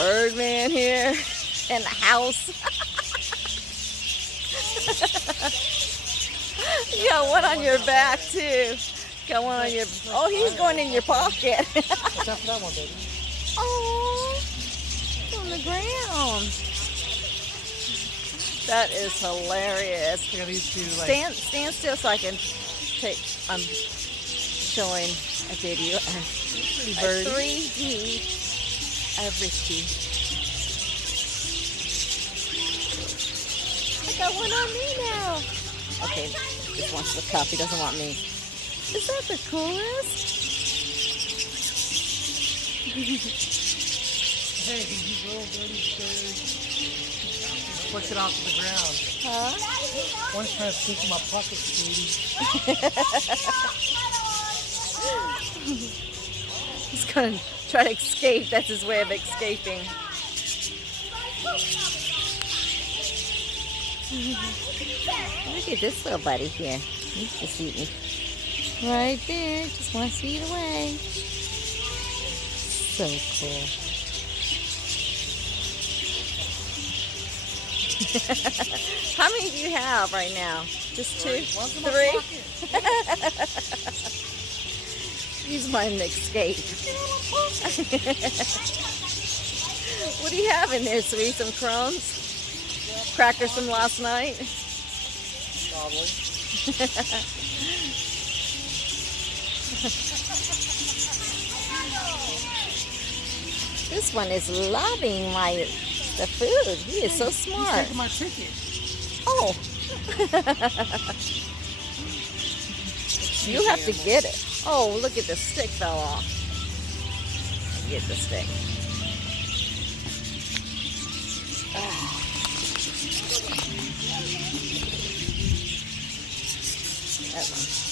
Birdman here in the house. You got one on your back too. Got one on your. Oh, he's going in your pocket. Watch out for that one, baby. Oh, on the ground. That is hilarious. I got these two, like, Stand still so I can take. I'm showing a video. pretty A birdie. 3D everything. I got one on me now. Okay, this wants the cup. He doesn't want me. Is that the coolest? Hey, these little birdies, push it off to the ground. Huh? One's trying to sneak in my pocket, sweetie. He's gonna try to escape. That's his way of escaping. Look at this little buddy here. He's just eating. Right there. Just wants to eat away. So cool. How many do you have right now? Just two? One's in my 3? pocket. He's my escape. What do you have in there, sweetie? Some crumbs? Crackers from last night? Probably. This one is loving the food. He is so He's smart. taking my ticket. Oh. You have to get it. Oh, look at the stick fell off. Get the stick. That one.